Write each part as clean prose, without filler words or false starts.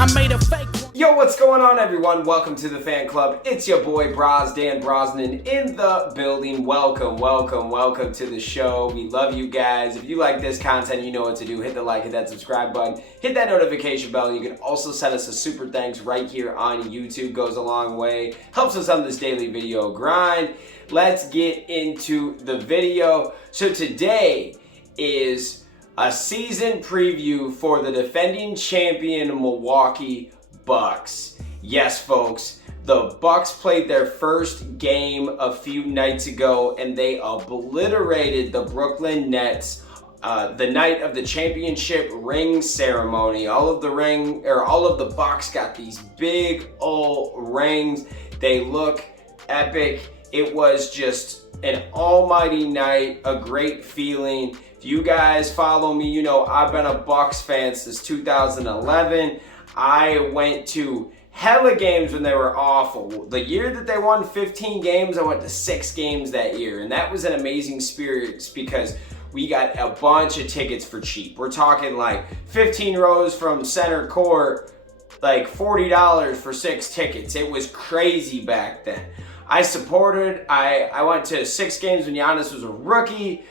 I made a fake one. Yo, what's going on, everyone? Welcome to the fan club. It's your boy Dan Brosnan in the building. Welcome to the show. We love you guys. If you like this content, you know what to do. Hit the like, hit that subscribe button, hit that notification bell. You can also send us a super thanks right here on YouTube. Goes a long way. Helps us on this daily video grind. Let's get into the video. So today is a season preview for the defending champion Milwaukee Bucks. Yes, folks, the Bucks played their first game a few nights ago and they obliterated the Brooklyn Nets the night of the championship ring ceremony. All of the Bucks got these big old rings. They look epic. It was just an almighty night, a great feeling. If you guys follow me, you know I've been a Bucks fan since 2011. I went to hella games when they were awful. The year that they won 15 games, I went to 6 games that year. And that was an amazing experience because we got a bunch of tickets for cheap. We're talking like 15 rows from center court, like $40 for 6 tickets. It was crazy back then. I supported, I went to 6 games when Giannis was a rookie.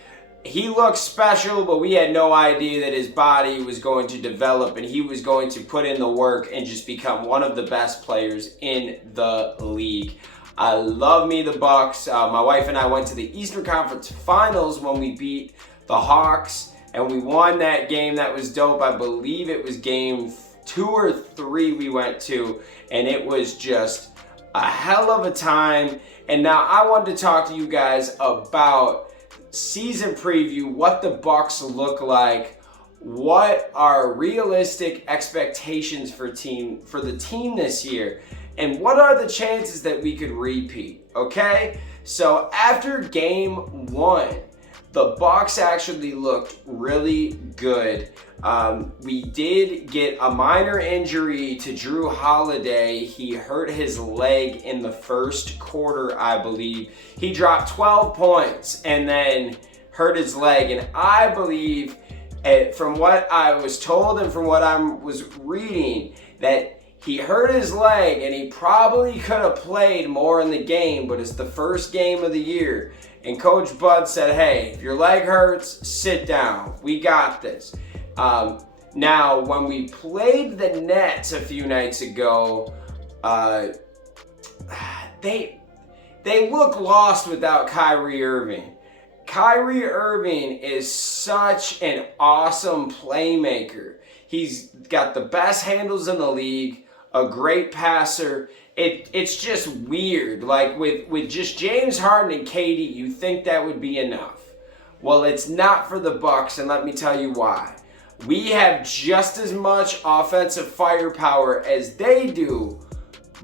He looked special, but we had no idea that his body was going to develop and he was going to put in the work and just become one of the best players in the league. I love me the Bucks. My wife and I went to the Eastern Conference Finals when we beat the Hawks and we won that game. That was dope. I believe it was game 2 or 3 we went to, and it was just a hell of a time. And now I wanted to talk to you guys about season preview, what the Bucks look like, what are realistic expectations for the team this year, and what are the chances that we could repeat. Okay, so after game 1, the Bucks actually looked really good. We did get a minor injury to Jrue Holiday. He hurt his leg in the first quarter, I believe. He dropped 12 points and then hurt his leg. And I believe, from what I was told and from what I was reading, that he hurt his leg and he probably could have played more in the game, but it's the first game of the year. And Coach Bud said, hey, if your leg hurts, sit down. We got this. Now, when we played the Nets a few nights ago, they look lost without Kyrie Irving. Kyrie Irving is such an awesome playmaker. He's got the best handles in the league, a great passer. It's just weird. Like with just James Harden and KD, you think that would be enough. Well, it's not for the Bucks, and let me tell you why. We have just as much offensive firepower as they do,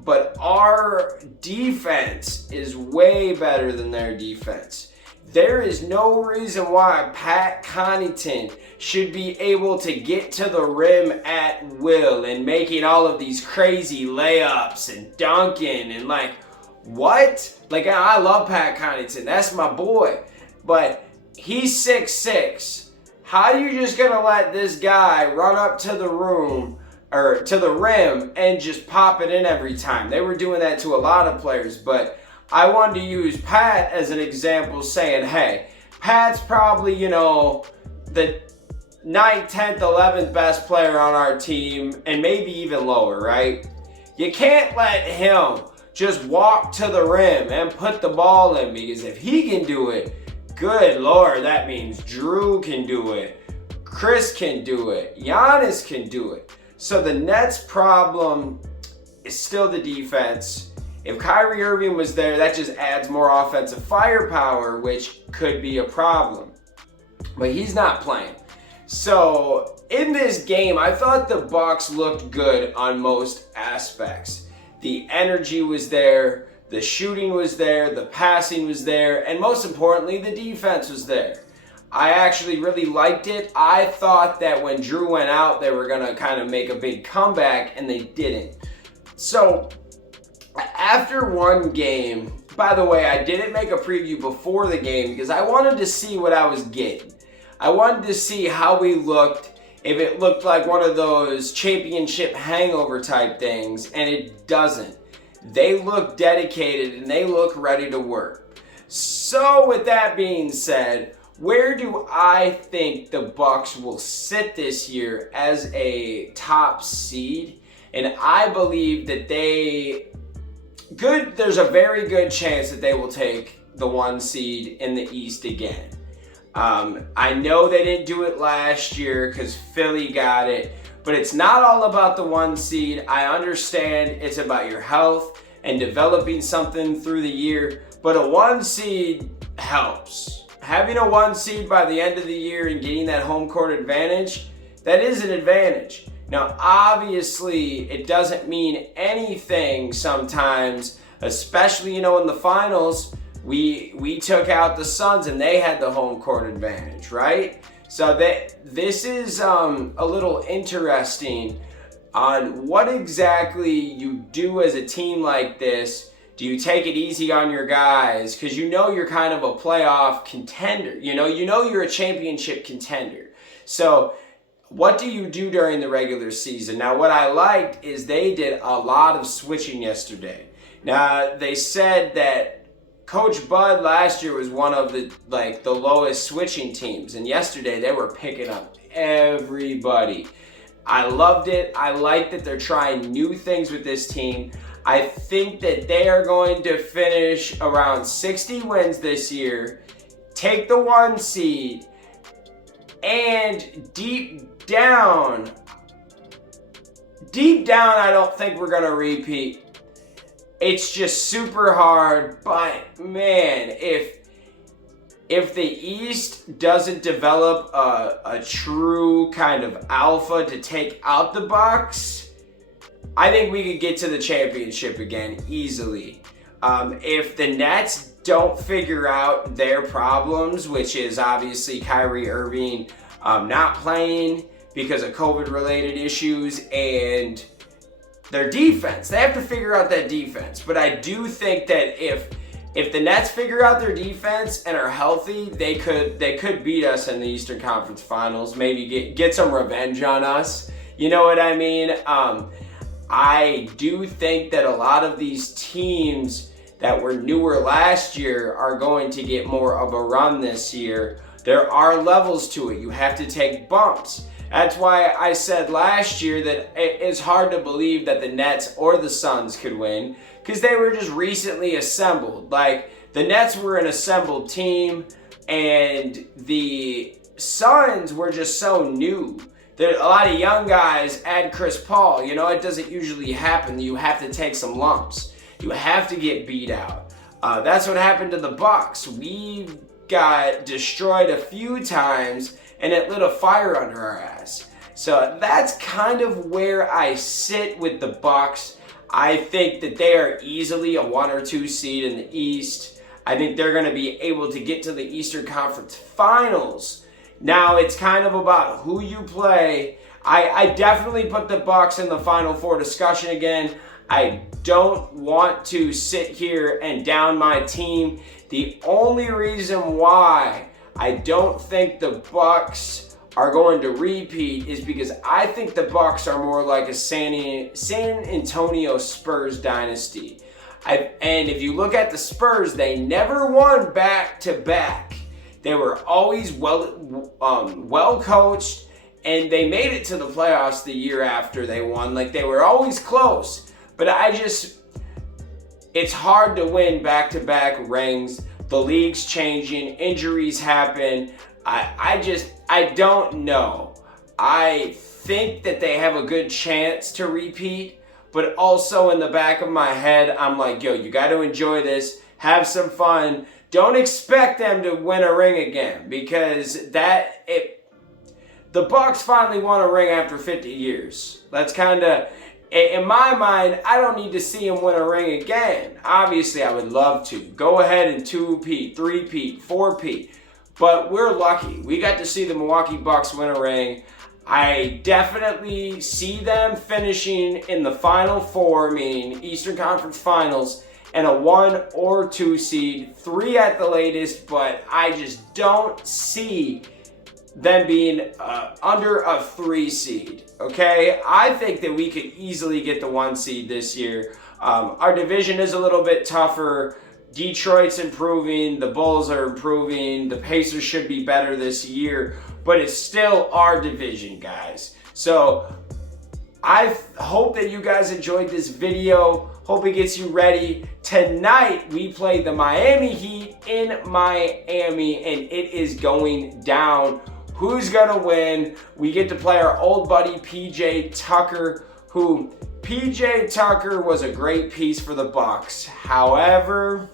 but our defense is way better than their defense. There is no reason why Pat Connaughton should be able to get to the rim at will and making all of these crazy layups and dunking and like, what? Like, I love Pat Connaughton. That's my boy. But he's 6'6". How are you just gonna let this guy run up to the room or to the rim and just pop it in every time? They were doing that to a lot of players, but I wanted to use Pat as an example, saying, hey, Pat's probably, the 9th, 10th, 11th best player on our team, and maybe even lower, right? You can't let him just walk to the rim and put the ball in, because if he can do it, good Lord, that means Jrue can do it, Chris can do it, Giannis can do it. So the Nets' problem is still the defense. If Kyrie Irving was there, that just adds more offensive firepower, which could be a problem. But he's not playing. So in this game, I thought the Bucks looked good on most aspects. The energy was there, the shooting was there, the passing was there, and most importantly, the defense was there. I actually really liked it. I thought that when Jrue went out, they were gonna kind of make a big comeback, and they didn't. So after one game, by the way, I didn't make a preview before the game because I wanted to see what I was getting. I wanted to see how we looked, if it looked like one of those championship hangover type things, and it doesn't. They look dedicated and they look ready to work. So with that being said, where do I think the Bucks will sit this year as a top seed? And I believe that there's a very good chance that they will take the 1 seed in the East again. I know they didn't do it last year because Philly got it, but it's not all about the 1 seed. I understand it's about your health and developing something through the year, but a 1 seed helps. Having a 1 seed by the end of the year and getting that home court advantage, that is an advantage. Now, obviously, it doesn't mean anything sometimes, especially, in the finals. We took out the Suns and they had the home court advantage, right? So this is a little interesting on what exactly you do as a team like this. Do you take it easy on your guys? Because you're kind of a playoff contender. You're a championship contender. So what do you do during the regular season? Now, what I liked is they did a lot of switching yesterday. Now, they said that Coach Bud last year was one of the lowest switching teams, and yesterday they were picking up everybody. I loved it. I like that they're trying new things with this team. I think that they are going to finish around 60 wins this year, take the 1 seed, and deep down, I don't think we're going to repeat. It's just super hard, but man, if the East doesn't develop a true kind of alpha to take out the Bucks, I think we could get to the championship again easily. If the Nets don't figure out their problems, which is obviously Kyrie Irving not playing because of COVID-related issues, and their defense, they have to figure out that defense. But I do think that if the Nets figure out their defense and are healthy, they could beat us in the Eastern Conference Finals. Maybe get some revenge on us. You know what I mean? I do think that a lot of these teams that were newer last year are going to get more of a run this year. There are levels to it. You have to take bumps. That's why I said last year that it's hard to believe that the Nets or the Suns could win, because they were just recently assembled. Like, the Nets were an assembled team, and the Suns were just so new. There, a lot of young guys add Chris Paul. It doesn't usually happen. You have to take some lumps. You have to get beat out. That's what happened to the Bucks. We got destroyed a few times, and it lit a fire under our ass. So that's kind of where I sit with the Bucks. I think that they are easily a 1 or 2 seed in the East. I think they're going to be able to get to the Eastern Conference Finals. Now, it's kind of about who you play. I definitely put the Bucks in the Final Four discussion again. I don't want to sit here and down my team. The only reason why I don't think the Bucks are going to repeat is because I think the Bucks are more like a San Antonio Spurs dynasty. And if you look at the Spurs, they never won back-to-back. They were always well coached, and they made it to the playoffs the year after they won. Like, they were always close. But it's hard to win back-to-back rings. The league's changing, injuries happen. I don't know. I think that they have a good chance to repeat, but also in the back of my head, I'm like, yo, you got to enjoy this, have some fun. Don't expect them to win a ring again, because the Bucks finally won a ring after 50 years. That's kind of, in my mind, I don't need to see them win a ring again. Obviously, I would love to. Go ahead and 2-peat, 3-peat, 4-peat. But we're lucky. We got to see the Milwaukee Bucks win a ring. I definitely see them finishing in the Final Four, meaning Eastern Conference Finals, and a 1 or 2 seed, 3 at the latest, but I just don't see them being under a 3 seed. Okay, I think that we could easily get the 1 seed this year. Our division is a little bit tougher. Detroit's improving, the Bulls are improving, the Pacers should be better this year, but it's still our division, guys. So I hope that you guys enjoyed this video. Hope it gets you ready. Tonight, we play the Miami Heat in Miami, and it is going down. Who's gonna win? We get to play our old buddy PJ Tucker, who PJ Tucker was a great piece for the Bucks. However,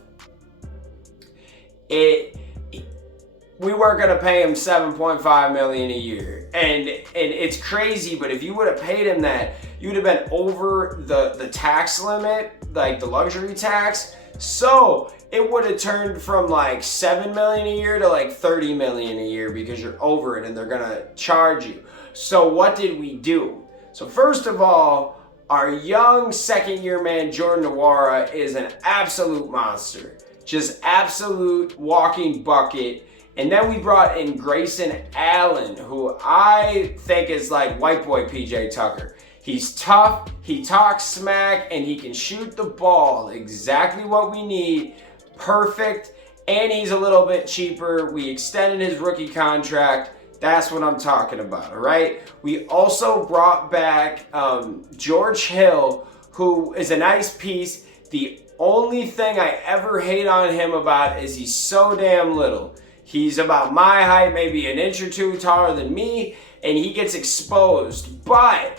we were gonna pay him $7.5 million a year, and it's crazy. But if you would have paid him that, you'd have been over the tax limit, like the luxury tax. So it would have turned from like $7 million a year to like $30 million a year because you're over it, and they're gonna charge you. So what did we do? So first of all, our young second-year man Jordan Nwora is an absolute monster. Just absolute walking bucket. And then we brought in Grayson Allen, who I think is like white boy PJ Tucker. He's tough, he talks smack, and he can shoot the ball. Exactly what we need. Perfect. And he's a little bit cheaper. We extended his rookie contract. That's what I'm talking about, all right? We also brought back George Hill, who is a nice piece. The only thing I ever hate on him about is he's so damn little. He's about my height, maybe an inch or two taller than me, and he gets exposed. But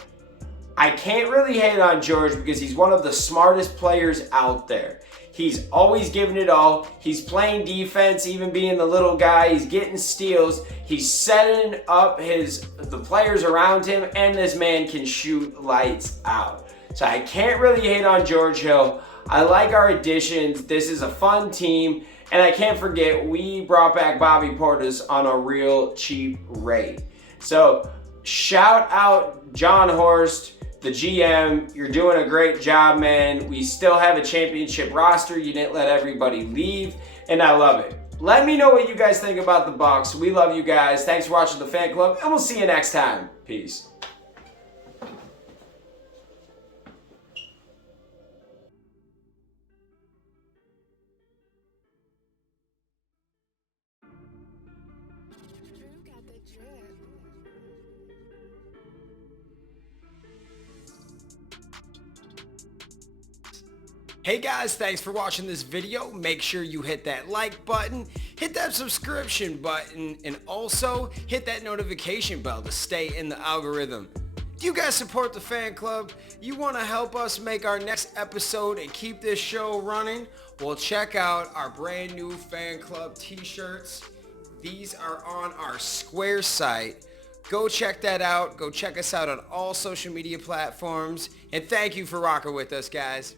I can't really hate on George because he's one of the smartest players out there. He's always giving it all. He's playing defense, even being the little guy. He's getting steals. He's setting up the players around him, and this man can shoot lights out. So I can't really hate on George Hill. I like our additions. This is a fun team. And I can't forget, we brought back Bobby Portis on a real cheap rate. So shout out John Horst, the GM. You're doing a great job, man. We still have a championship roster. You didn't let everybody leave, and I love it. Let me know what you guys think about the Bucks. We love you guys. Thanks for watching the Fan Club, and we'll see you next time. Peace. Jrue got the drip. Hey guys, thanks for watching this video. Make sure you hit that like button, hit that subscription button, and also hit that notification bell to stay in the algorithm. Do you guys support the Fan Club? You want to help us make our next episode and keep this show running? Well, check out our brand new Fan Club t-shirts. These are on our Square site. Go check that out. Go check us out on all social media platforms. And thank you for rocking with us, guys.